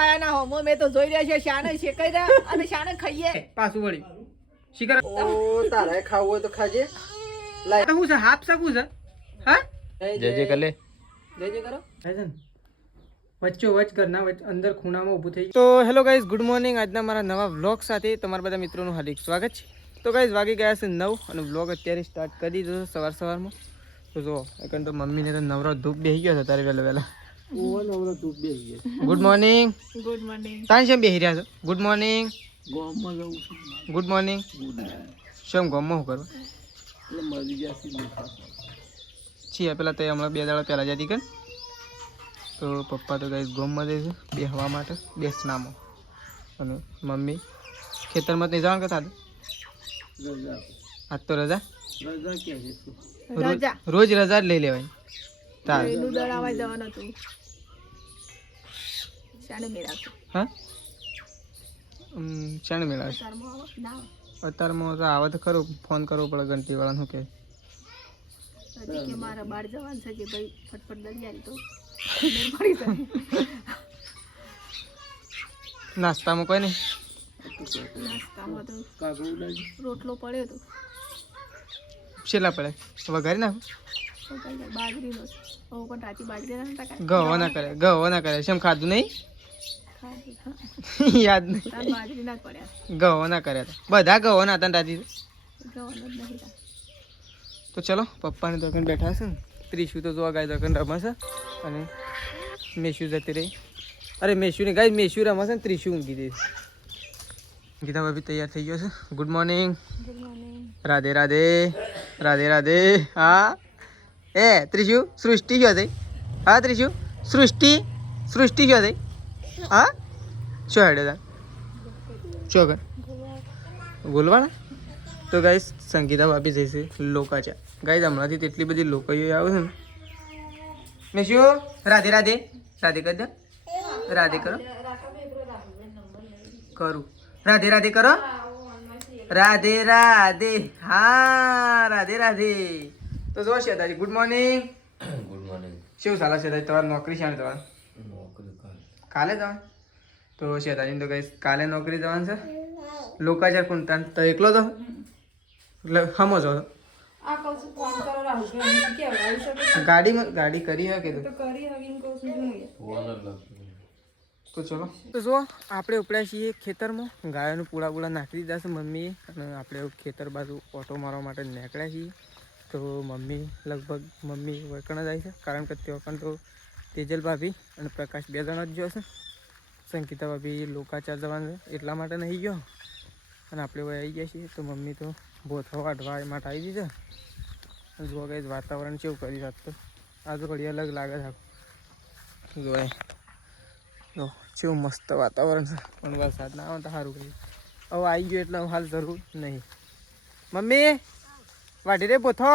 શેકાયા ના હોમો મેં તો જોઈ રહ્યા છે શાને શેકાઈ રહ્યા અને શાને ખાઈએ પાછું વળી શિકાર ઓ તારે ખાવું હોય તો ખાજે લાય તો હું છે હાફ શકું છે હા જય કલે જય કરો વચ્ચો વચ્ચ ઘરના અંદર ખૂણામાં ઊભું થઈ તો હેલો ગાઈઝ ગુડ મોર્નિંગ આજના મારા નવા વ્લોગ સાથે તમારા બધા મિત્રોનું હાર્દિક સ્વાગત છે તો ગાઈઝ વાગી ગયા છે 9 અને વ્લોગ અત્યારે સ્ટાર્ટ કરી દીધો છે સવારમાં તો જો એકન તો મમ્મીને તો નવરો ધૂપ બેસી ગયો છે તારે વહેલા નવરો ધૂપ બેસી ગયો ગુડ મોર્નિંગ તાન શેમ બેસી રહ્યા છો ગુડ મોર્નિંગ ગોમમાં જવું છે ગુડ મોર્નિંગ શેમ ગોમમાં શું કરવા એટલે મરી જશે છીએ પેલા તે હમણાં 2 દાડા પહેલાં જતી કર તો પપ્પા તો ગાઈઝ ગોમમાં જાય છે બેસવા માટે બેસનામાં અને મમ્મી ખેતરમાં નહીં જવાનું કે તારે રજા આજ તો રજા રજા ક્યાં છે રોજ રજા જ લઈ લેવાય તારે એનું દળાવા જવાનું હતું શાને મેળાતું હા શાને મેળાવે અત્યારમાં તો આવે તો ખરું ફોન કરવો પડે ઘંટીવાળાનું કે કે મારા બહાર જવાનું છે કે ભાઈ ફટફટ દળી આવી તો પડી જાય નાસ્તામાં કોઈ નહીં નાસ્તામાં તો કાગળ ઉડાડી રોટલો પડ્યો તો છેલ્લા પડે વઘારી નાખો બાજરીનો હવે પણ રાતી બાજરી ગવો ના કરે શેમ ખાધું નહીં યાદ નહીં બાજરી ના પડ્યા ગવો ના કર્યા હતા બધા ગવો ના હતા રાતી જવાનું જ નહીં તો ચલો પપ્પાને દોકન બેઠા છે ને ત્રીસુ તો જોવા ગાય દોકન રમે છે અને મેશુ જતી રહી અરે મેશુ ને ગાય મેશુ રમે છે ને ત્રીસુ ઊંઘી દે ગીતા ભાભી તૈયાર થઈ ગયો છે ગુડ મોર્નિંગ રાધે રાધે રાધે રાધે હા એ ત્રીસુ સૃષ્ટિ શું હતી હા ત્રીસુ સૃષ્ટિ શું હતી હા શું હેડે તા શું કર બોલવાના તો ગાઈસ સંગીતા ભાભી જઈશે લોકાચા ગાઈસ હમણાંથી તેટલી બધી લોકાઈઓ આવે છે ને મેં શું રાધે રાધે રાધે કરી દે રાધે કરો કરું રાધે રાધે કરો રાધે રાધે હા રાધે રાધે તો જો શેતાજી ગુડ મોર્નિંગ શું ચાલે શેતાજી તમારી નોકરી છે તમારે કાલે જવાનું તો શેતાજી તો ગાઈસ કાલે નોકરી જવાનું છે લોકાચાર કુંતાન તો એકલો તો એટલે સમજો ગાડી કરી હોય કે તો ચલો તો જો આપણે ઉપડ્યા છીએ ખેતરમાં ગાયોનું પૂળા નાખી દીધા છે મમ્મીએ અને આપણે ખેતર બાજુ ઓટો મારવા માટે નીકળ્યા છીએ તો મમ્મી વળકણ જાય છે કારણ કે તે વખત તો તેજલ ભાભી અને પ્રકાશ 2 જણા જ ગયો છે સંગીતા ભાભી લોકાચાર જવાનું છે એટલા માટે નહીં ગયો અને આપણે આવી ગયા છીએ તો મમ્મી તો ભોથો વાઢવા માટે આવી દીધા જોવા ગઈ વાતાવરણ કેવું કરી શકતો આજે ઘડી અલગ લાગે છે જોવાય જો કેવું મસ્ત વાતાવરણ છે પણ વરસાદ ના આવે તો સારું કર્યું હવે આવી ગયો એટલે હાલ જરૂર નહીં મમ્મી વાઢી રે ભોથો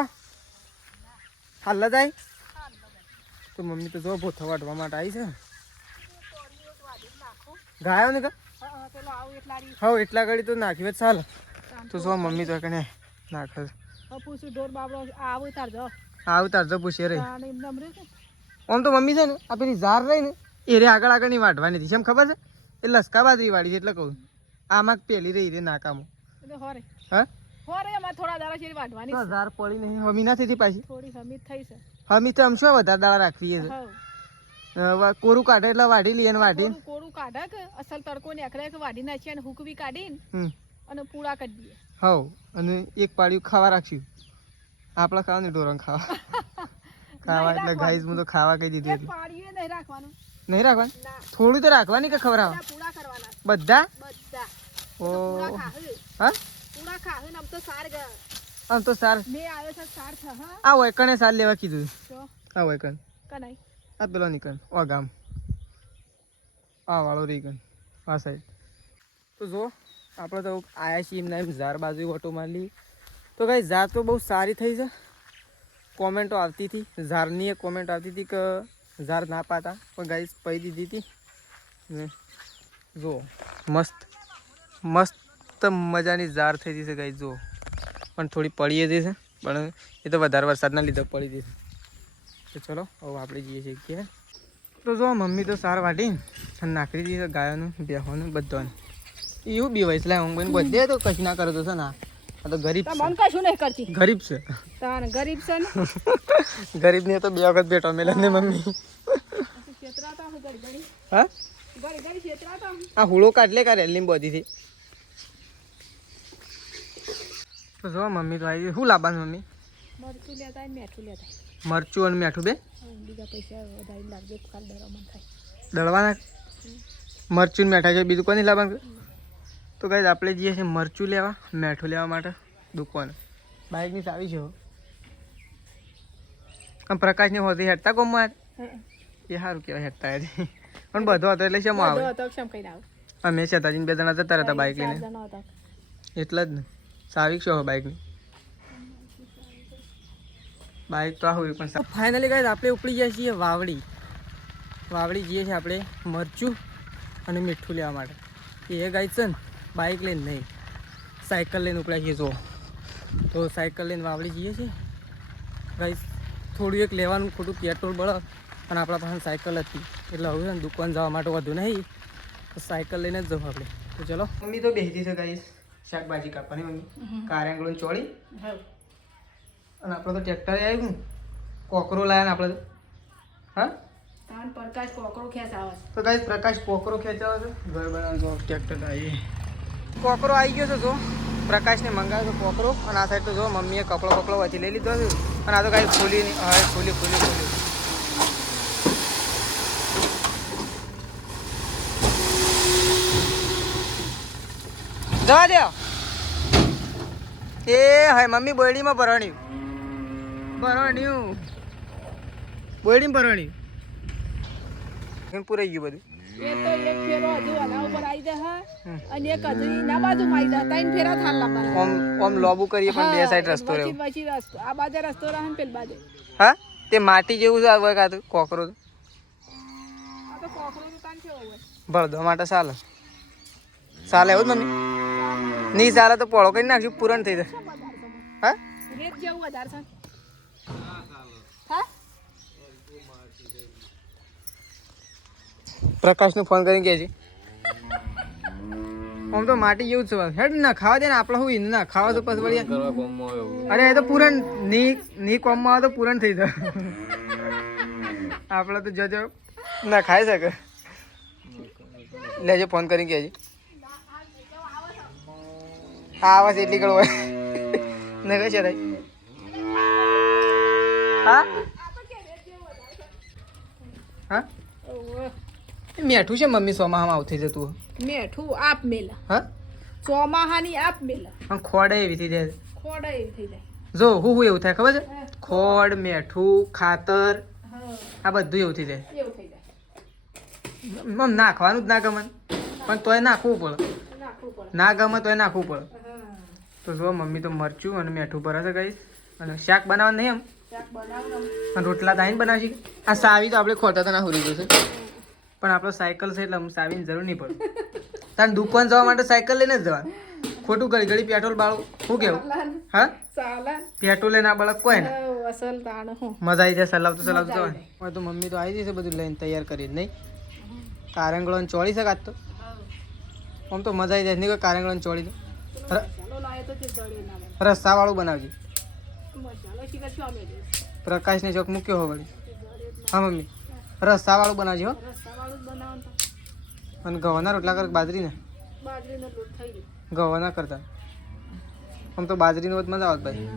હાલ જાય તો મમ્મી તો જો ભોથો વાઢવા માટે આવી છે ગાયો ને હા એટલા ઘડી તો નાખી ચાલ તો જો મમ્મી તો કને નાખે આવું તારજો પૂછે રે આમ તો મમ્મી છે ને આ પેલી ઝાર રહી ને એ રે આગળની વાઢવાની હતી એમ ખબર છે એ લસકા બાજરી વાળી છે એટલે કહું આમાં પેલી રહી રે નાકામાં હા ઝાર પડી નહીં હમી ના થઈ પાછી હમી તો આમ શું વધારે દાડા રાખવી છે કોરું કાઢે એટલે વાઢી લઈએ વાઢી કોરું કાઢે કે અસલ તડકો નીકળે કે વાઢી નાખીએ અને હુકવી કાઢીને અને પૂળા કરી દઈએ હવ અને એક પાડ્યું ખાવા રાખ્યું આપણા ખાવા ને ઢોરણ ખાવા એટલે ગાઈસ હું તો ખાવા કહી દીધું એટલે નહીં રાખવાનું થોડું તો રાખવાની કે ખબર આવે બધા ઓ હા આમ તો સાર આ હોય કણે સાર લેવા કીધું આ હોય કણ આ પેલો નીકળ ઓ ગામ આ વાળો રહી ગણ આ સાઈડ તો જો આપણે તો આયા છીએ એમના એમ ઝાર બાજુ ઓટો મારી તો ગાઈસ ઝાર તો બહુ સારી થઈ છે કોમેન્ટો આવતી હતી ઝારની એક કોમેન્ટ આવતી હતી કે ઝાર ના પાતા પણ ગાઈસ પહી દીધી હતી જો મસ્ત મજાની ઝાર થઈ જશે ગાઈસ જો પણ થોડી પડી જશે પણ એ તો વધારે વરસાદના લીધે પડી જશે તો ચલો હવે આપણે જઈએ છીએ કે તો જો મમ્મી તો સાર વાટી અને નાખી દીધી ગાયોનું બેહોનું બધાનું એવું બી હોય એટલે હું બધે તો કશું ના કરે તો છે ને આ તો ગરીબ છે મન કશું નહીં કરતી ગરીબ છે તાણ ગરીબ છે ને ગરીબની તો બે વખત બેઠો મેલા ને મમ્મી છેતરાતા હું ગડી હા ગડી છેતરાતા હું આ હુળો કાઢલે કા રેલીમ બધીથી તો જો મમ્મી તો આવી શું લાવવાનું મમ્મી મરચું લેતા મેઠું લેતા મરચું અને મેઠું બે બીજા પૈસા વધારે લાગશે કાલ ડરો મન થાય દળવાના મરચું ને મેઠા છે બીજું કોઈ નહીં લાવવાનું તો ગાઈસ આપણે જઈએ છીએ મરચું લેવા મેઠું લેવા માટે દુકાન બાઇકની ચાવી છે આમ પ્રકાશની હોતી હેઠતા કોમમાં એ સારું કહેવાય હેઠતા હતી પણ બધો હતો એટલે શેમાં આવે તો કેમ કઈ આવ અમે શેતાજીને બે જણા જતા રહેતા બાઇક લઈને એટલે જ ને સારી છે બાઇકની બાઇક તો આ હોય પણ ફાઇનલી ગાઈસ આપણે ઉપડી ગયા છીએ વાવડી જઈએ છીએ આપણે મરચું અને મીઠું લેવા માટે એ ગાઈસ છે ને બાઇક લઈને નહીં સાયકલ લઈને ઉપડ્યા છીએ જો તો સાયકલ લઈને વાવડી જઈએ છીએ ગાઈસ થોડું એક લેવાનું ખોટું પેટ્રોલ બળે અને આપણા પાસે સાયકલ હતી એટલે હવે ને દુકાન જવા માટે વધુ નહીં તો સાયકલ લઈને જ જવું આપણે તો ચલો મમ્મી તો બેસી છે ગાઈસ શાકભાજી કાપવાની મમ્મી કારેંગળું ચોળી અને આપણે તો ટ્રેક્ટર આવ્યું કોકરો લાયા ને આપણે તો હા તાણ પ્રકાશ કોકરો ખેસ આવે તો ગાઈસ પ્રકાશ કોકરો ખેંચાવે છે ઘર બનાવજો ટ્રેક્ટર આવી કોકરો આવી ગયો છે જો પ્રકાશને મંગાવ્યો તો કોકરો અને આ સાઈડ તો જો મમ્મીએ કપડો વચ્ચે લઈ લીધો છે અને આ તો ગાઈસ ખોલી જવા દે એ હાય મમ્મી બોયડીમાં ભરણ્યું પૂરાઈ ગયું બધું એ તો એક ફેરો હજુ આના ઉપર આવી જાય અને એક હજુ ના બાજુમાં આવી જાય ત્રણ ફેરા થાલ લાવવાના ઓમ લોબુ કરીએ પણ બે સાઈડ રસ્તો રહ્યો વચ્ચે રસ્તો આ બાજુ રસ્તો રહે ને પેલી બાજુ હા તે માટી જેવું છે આ કાતું કોકરો આ તો કોકરો તો તાન કેવો હોય ભરદો માટે ચાલે એવું જ મમ્મી નહીં ચાલે તો પોળો કરી નાખશું પૂરણ થઈ જાય હા રેત જેવું વધારે છે હા પ્રકાશને ફોન કરીને કહે છે આમ તો માટી જેવું જ છે હેડ ના ખાવા દે ને આપણે શું ના ખાવા તો પછી વળી અરે એ તો પૂરણ ની કોમમાં આવે તો પૂરણ થઈ જાય આપણે તો જજો ના ખાઈ શકે લેજો ફોન કરીને કહેજે હા આવાજ એટલી કળ હોય ને કઈ છે તાઈ હા હા મેઠું છે મમ્મી સોમાહામાં આવું થઈ જતું મેઠું આપ મેલા હા ચોમાહાની આપ મેલા આમ ખોડે એવી થઈ જાય ખોડા એવી થઈ જાય જો હું એવું થાય ખબર છે ખોડ મેઠું ખાતર આ બધું એવું થઈ જાય એવું થઈ જાય મમ નાખવાનું જ ના ગમે પણ તોય નાખવું પડે નાખવું પડે ના ગમે તોય નાખવું પડે તો જો મમ્મી તો મરચું અને મેઠું ભરાશે ગાઈસ અને શાક બનાવવાનું નહીં એમ શાક બનાવવાનું અને રોટલા તાઈને બનાવશે આ સાવી તો આપણે ખોટા તો ના હુરી જશે પણ આપણો સાયકલ છે એટલે સાવીની જરૂર નહીં પડે તારે દુકાન જવા માટે સાયકલ લઈને જ જવાનું ખોટું ઘડી પેટ્રોલ બાળું શું કેવું હા સાલા પેટ્રોલ લઈને આ બાળક કોઈ ને અસલ તાણ હું મજા આવી જાય સલાવતો જવાનું હવે તો મમ્મી તો આવી જશે બધું લઈને તૈયાર કરી નહીં કારેંગળો ને ચોળી શકે આજ તો આમ તો મજા આવી જાય નહીં કારેંગળો ને ચોળી મસાલો લાયો તો તે દળે ના લે રસ્સાવાળું બનાવજે મસાલો શીખર શું અમે દે પ્રકાશને ચોક મૂક્યો હો વળી હા મમ્મી રસ્સાવાળું બનાવજો હો રસ્તાવાળું જ બનાવવાનું અને ગવાના રોટલા કર બાજરીને બાજરીનો લોટ થઈ ગયો ગવાના કરતા આમ તો બાજરીનો જ મજા આવત ભાઈ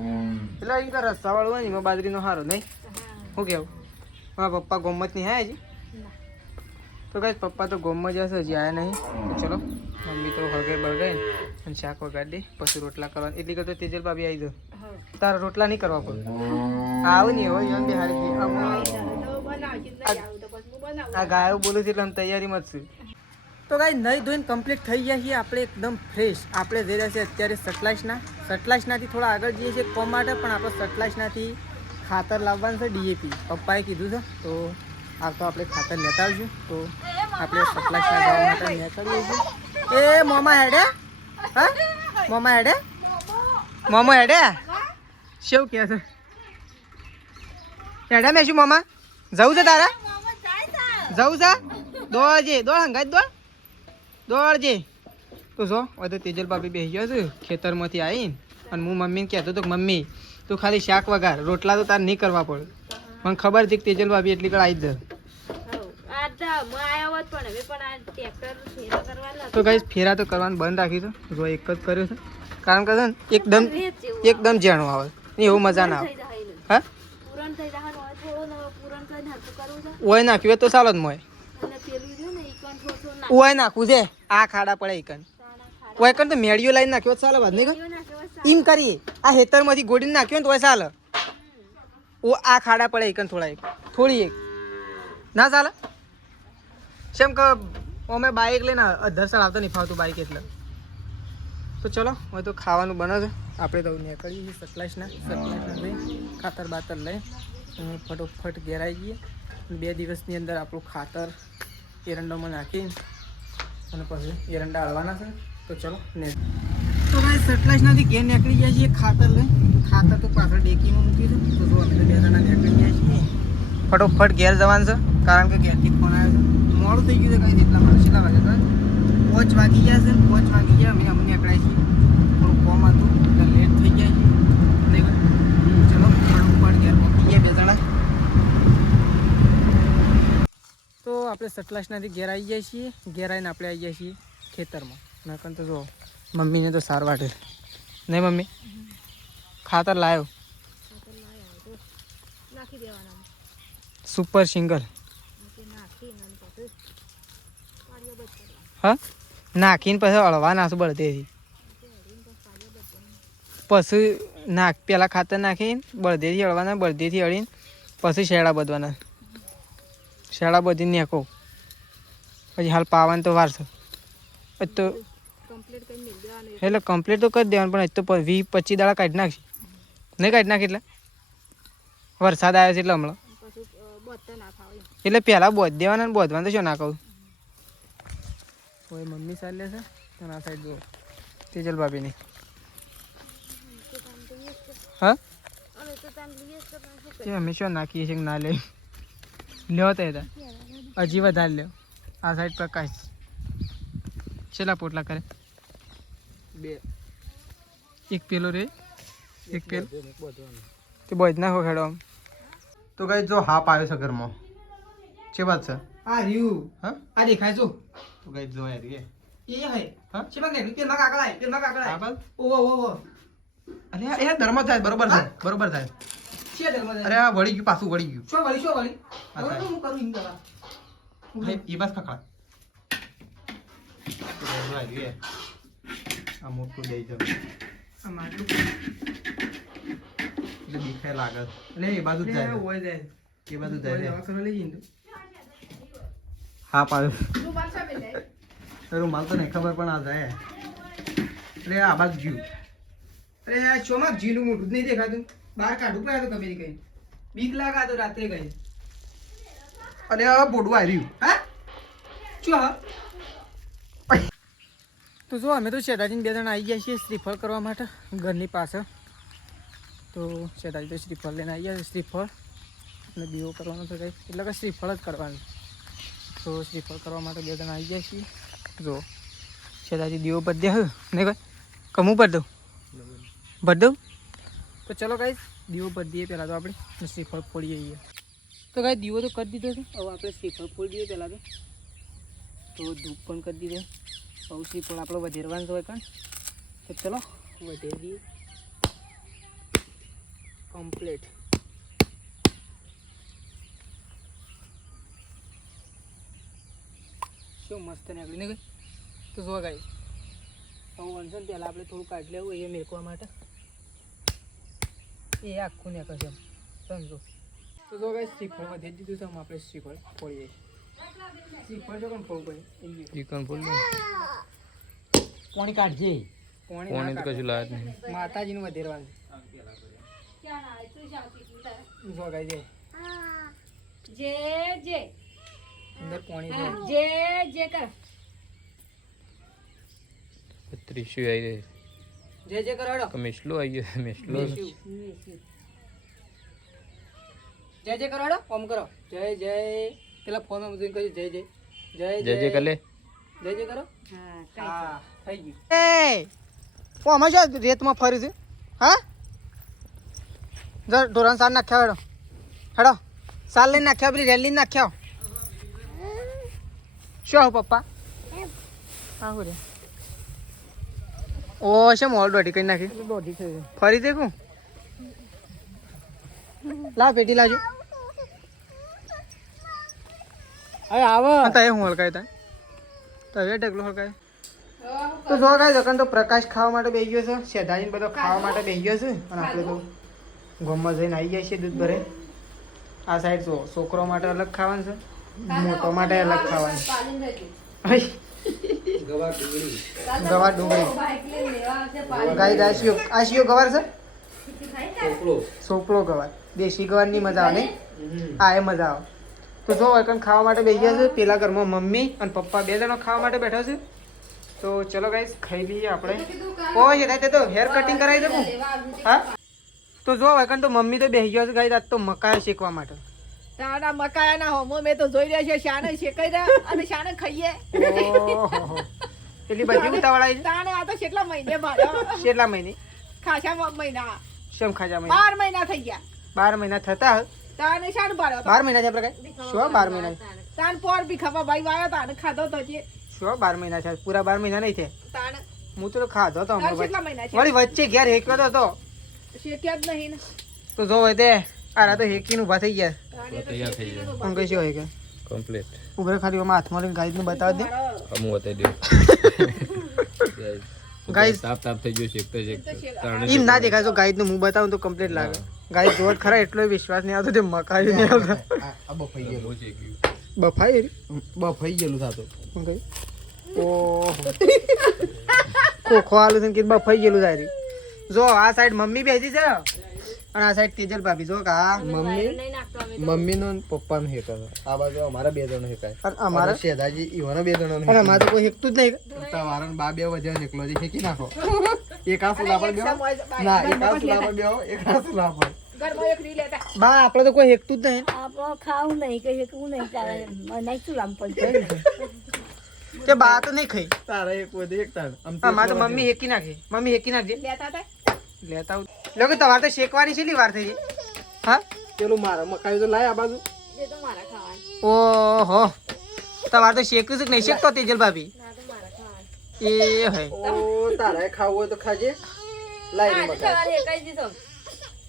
એટલે એમ કે રસ્સાવાળું હોય ને એમાં બાજરીનો સારો નહીં શું કેવું મારા પપ્પા ગોમત નહીં હા હજી તો કઈ પપ્પા તો ગોમમાં જશે હજી આવ્યા નહીં તો ચલો મમ્મી તો હગે બળગાઈ અને શાક વગાડી દે પછી રોટલા કરવાના એટલી કરતો તેજલ ભાભી આવી જાવ તારા રોટલા નહીં કરવા પડે આવું નહીં હોય એમ બી હારી આ ગાયો બોલું છે એટલે આમ તૈયારીમાં જ છું તો ગાઈ નહીં ધોઈને કમ્પ્લીટ થઈ ગયા છીએ આપણે એકદમ ફ્રેશ આપણે જઈ રહ્યા છીએ અત્યારે સટલાસનાથી થોડા આગળ જઈએ છીએ કોમ માટે પણ આપણે સટલાસનાથી ખાતર લાવવાનું છે ડીએપી પપ્પાએ કીધું છે તો આ તો આપણે ખાતર લેતા આવીશું તો આપણે સટલાસના જવા માટે નીકળીએ છીએ એ મોમા હેડે હા મોમા હેડે મોમો હેડે શું કહે છે હેડે મેં શું મોમા જવું છે તારા જવું છે દોડજે દોડ હંગાત દોડજે તો જો હવે તો તેજલ ભાભી બેસી ગયો છે ખેતરમાંથી આવીને અને હું મમ્મીને કહેતો હતો કે મમ્મી તું ખાલી શાક વઘાર રોટલા તો તાર નહીં કરવા પડે મને ખબર હતી કે તેજલ ભાભી એટલી કળ આવી જ તો કઈ ફેરા તો કરવાનું બંધ રાખી છે જો એક જ કર્યો છે કારણ કે છે ને એકદમ જાણું આવે એવું મજા ના આવે હા ઓય નાખ્યું હોય તો ચાલો જ મોય ઓય નાખવું છે આ ખાડા પડે એકન ઓય કન તો મેળીઓ લાઈને નાખ્યો ચાલે વાત નહીં એમ કરીએ આ હેતરમાંથી ગોડીને નાખ્યો ને તો ચાલે ઓ આ ખાડા પડે એકન થોડી એક ના ચાલે કેમ કે અમે બાઇક લઈને અધર ચલાવતો નહીં ફાવતું બાઇક એટલે તો ચલો હવે તો ખાવાનું બને છે આપણે તો નીકળીએ સતલાઈસના લઈ ખાતર બાતર લઈ ફટોફટ ઘેર આવી જઈએ 2 દિવસની અંદર આપણું ખાતર એરંડામાં નાખીને અને પછી એરંડા હળવાના છે તો ચલો ને તો ભાઈ સતલાઈસનાથી ઘેર નીકળી ગયા છીએ ખાતર લઈ ખાતર તો પાછળ ડેકીમાં મૂક્યું છે તો જો આપણે 2 જણા નીકળી ગયા છીએ ફટોફટ ઘેર જવાનું છે કારણ કે ઘેરથી ફોન આવ્યો છે મોડું થઈ ગયું છે કંઈ એટલા માટે કેટલા વાગે તો 5 વાગી ગયા છે 5 વાગી ગયા અમે નીકળ્યા છીએ થોડું કોમ હતું એટલે લેટ થઈ ગયા છીએ ચલો ફટોફટ ઘેર પહોંચીએ 2 જણા તો આપણે સતલાસનાથી ઘેર આવી જાય છીએ ઘેર આવીને આપણે આવી જાય છીએ ખેતરમાં નકર તો જો મમ્મીને તો સાર વાટે નહીં મમ્મી ખાતર લાવ્યો સુપર સિંગલ હા નાખીને પછી હળવા નાખું બળદેથી પછી પહેલાં ખાતર નાખીને બળદેથી હળવાના બળદેથી હળીને પછી શેડા બધવાના શેડા બધી નાખો પછી હાલ પાવાનું તો વાર છે તો એટલે કમ્પ્લીટ તો કરી દેવાનું પણ એ તો 20-25 દાડા કાઢી નાખશે નહીં કાઢી નાખે એટલે વરસાદ આવ્યો છે એટલે હમણાં એટલે પહેલાં બોધ દેવાના ને બોધવાનું તો શું ના કહું કોઈ મમ્મી ચાલે છે અને આ સાઈડ જુઓ તેજલ ભાભીની હા અમે શું નાખીએ છીએ ના લે લ્યો તો હજી વધારે લ્યો આ સાઈડ પ્રકાશ છેલ્લા પોટલા કરે 2 એક પેલો રે એક પેલો તે બોધ નાખો ખેડો આમ તો કઈ જો હાપ આવ્યો છે ઘરમાં છે વાત છે આ રહ્યું હા આ દેખાય જો તો કઈ જો યાર એ હે હા છે બા ને પેલા કાકડા હા બસ ઓ અરે એ ધર્મ થાય બરોબર થાય છે ધર્મ અરે આ વળી ગયું પાછું વળી ગયું શું વળી હા, હવે હું કરું ઇન દવા એ બસ ખખડા તો કઈ જો યાર એ આ મોટું દઈ જાવ આ માટલું એટલે દેખાય લાગે એટલે એ બાજુ જ જાય હોય જાય એ બાજુ જાય દવા કરવા લઈ જઈને હાપ આવ્યો રૂમાલ તો નહીં ખબર પણ આ જાય એટલે આ બાજુ ગયું અરે આ શોમાં જીલું મોટું જ નહીં દેખાતું બહાર કાઢું પડ્યા તો કભી કઈ બીક લાગા તો રાત્રે ગઈ અને આ બોડું આવ્યું હા શું હા તો જો અમે તો શેઠાજીને 2 જણા આવી ગયા છીએ શ્રીફળ કરવા માટે ઘરની પાસે તો શેઠાજી તો શ્રીફળ લઈને આવી ગયા છે શ્રીફળ અને દીવો કરવાનો છે કંઈ એટલે કે શ્રીફળ જ કરવાનું તો શ્રીફળ કરવા માટે 2 જણા આવી ગયા છીએ જો શેઠાજી દીવો ભરી દે નહીં કોઈ કમું ભરી દઉં ભરી દઉં તો ચલો ગાઈસ દીવો ભરી દઈએ પહેલાં તો આપણે શ્રીફળ ફોડીએ છીએ તો ગાઈસ દીવો તો કરી દીધો છે હવે આપણે શ્રીફળ ફોડી દઈએ પહેલાં તો ધૂપ પણ કરી દીધો હવે શ્રીફળ આપણો વધેરવાનું હોય કાં તો ચલો વધેરી દઈએ કમ્પ્લીટ શું મસ્ત નીકળી ને ગઈ તો જો ગાઈસ હવે વંશન પહેલાં આપણે થોડું કાઢી લેવું એ મેકવા માટે એ આખું ને કશે સમજો તો જો ગાઈસ શ્રીફળ વધેરી દીધું છે આપણે શ્રીફળ ફોડીએ શ્રીફળ જો પણ ફોડવું પડે ચિકન ફૂલ પાણી કાઢજે પાણી તો કશું લાયક નહીં માતાજીનું વધેરવાનું જો ગાઈસ જે જે અંદર પાણી જે જે કર ત્રીસું આવી ગઈ જે કરો હેડો મેસલો આવી ગયો મેસલો જય જય કરો હેડો ઓમ કરો જય જય પેલા ફોનમાં બધું કહ્યું જય જય જય જય જય કર લે જય જય કરો હા થઈ ગયું એ ઓ અમે શું રેતમાં ફરી છે હા ઢોરણ સાર નાખ્યા હેડો હેડો સાર લઈને નાખ્યા પેલી રેલ લઈને નાખ્યા શું હો પપ્પા હા હું રે ઓ છે મોલ દોઢી કરી નાખી દોઢી થઈ ફરી દેખું લાવ પેટી લાવજો અરે આવો તો એ હું હલકાય તા તો હવે ઢગલો હલકાય તો જો કાંઈ દુકાન તો પ્રકાશ ખાવા માટે બેસી ગયો છે શેધાજીને બધો ખાવા માટે બેસી ગયો છે અને આપણે તો ગોમમાં જઈને આવી જાય છે દૂધ ભરે આ સાઈડ જો છોકરો માટે અલગ ખાવાનું છે મોટો માટે અલગ ખાવાનું ગવાર ડુંગળી ગાય આશીઓ ગવાર છે સોપડો ગવાર દેશી ગવારની મજા આવે ને આ એ મજા આવે તો જો એકન ખાવા માટે બેસી ગયા છે પેલા ઘરમાં મમ્મી અને પપ્પા બે જણા ખાવા માટે બેઠા છે તો ચલો ગાઈસ ખાઈ લઈએ આપણે ઓય થાય તો હેર કટિંગ કરાવી દઉં હા તો જો એકન તો મમ્મી તો બેસી ગયા છે ગાઈસ આજ તો મકાઈ શેકવા માટે તારા મકાયાના હોમો મેં તો જોઈ રહ્યા છે શાને શેકાઈ રહ્યા અને શાને ખાઈએ ઓહો પેલી બધી ઉતાવળાઈ છે તાણે આ તો કેટલા મહિને ભર્યો કેટલા મહિને ખાસા મહિના શેમ ખાજા મહિના 12 મહિના થઈ ગયા 12 મહિના થતા તાણે શાને ભર્યો 12 મહિના છે આપણે કઈ શું 12 મહિના તાન પોર બી ખબર ભાઈ વાયો તાને ખાધો તો જે શું 12 મહિના છે પૂરા 12 મહિના નહીં થયા તાણે હું તો ખાધો તો તાર કેટલા મહિના છે વળી વચ્ચે ઘેર હેક્યો તો શેક્યા જ નહીં ને તો જો હોય તે આરા તો હેકીને ઊભા થઈ ગયા તૈયાર થઈ ગયો હું કઈ શું હોય કે કમ્પ્લીટ ઉભરે ખાલી આમાં હાથમાં લઈને ગાઈડને બતાવી દે અમુ બતાવી દે ગાઈસ તાપ તાપ થઈ ગયો શેકતો શેકતો એમ ના દેખાય તો ગાઈડનું મું બતાવું તો કમ્પ્લીટ લાગે ગાઈડ જોત ખરા એટલો વિશ્વાસ નહીં આવતો તે મકાઈ નહીં આવતો આ બફાઈ ગયેલું બફાઈ બફાઈ ગયેલું થતું હું કઈ ઓહો ખોખો આલુ છે કે બફાઈ ગયેલું જાય જો આ સાઈડ મમ્મી બેસી છે અને આ સાઈડ તેજલ ભાભી જો કા મમ્મી નો પપ્પા નો હેકા આ બાજુ અમારા બે જણો હેકાય અને અમારા શેધાજી ઈવાનો બે જણો અને અમારે તો કોઈ હેકતું જ નહીં તમારા બા બે વજન એકલો છે હેકી નાખો એક આ સુલા પર બેહો ના એક આ સુલા પર બેહો એક આ સુલા પર ઘરમાં એક રી લેતા બા આપણે તો કોઈ હેકતું જ નહીં આપણો ખાવું નહીં કે હેકવું નહીં તારે મને શું લાંબ પડશે તે બા તો નહીં ખાઈ તારા એક વધે એક તાર અમારે તો મમ્મી હેકી નાખે મમ્મી હેકી નાખજે લેતા હતા લેતા આવું લોકો તમારે તો શેકવાની છેલ્લી વાર થઈ ગઈ હા પેલું મારા મકાઈ તો લાય આ બાજુ એ તો મારા ખાવાનું ઓહો તમારે તો શેક્યું છે કે નહીં શેકતો તેજલ ભાભી ના તો મારા ખાવાનું એ હે ઓ તારા ખાવું હોય તો ખાજે લાય ને મકાઈ સવારે એકાઈ દીધો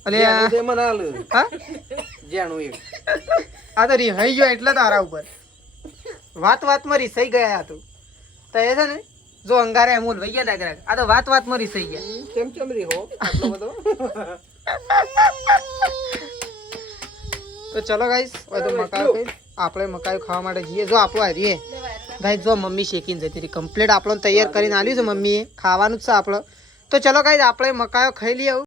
અલે જેનું તે મને હાલ હા જેનું એક આ તો રિહાઈ ગયો એટલે તારા ઉપર વાતમાં રીસાઈ ગયા આ તો એ છે ને જો અંગારે અમૂલ વહી ગયા ડાગરા આ તો વાતમાં રીસાઈ ગયા કેમ કેમ રી હો આટલો બધો તો ચલો ગાઈસ હવે તો મકાઈ ખાઈ આપણે મકાઈ ખાવા માટે જઈએ જો આપણો આ રીએ ગાઈસ જો મમ્મી શેકીને જતી રહી કમ્પ્લીટ આપણને તૈયાર કરીને આલ્યું છે મમ્મીએ ખાવાનું જ છે આપણો તો ચલો ગાઈસ આપણે મકાઈઓ ખાઈ લઈએ આવું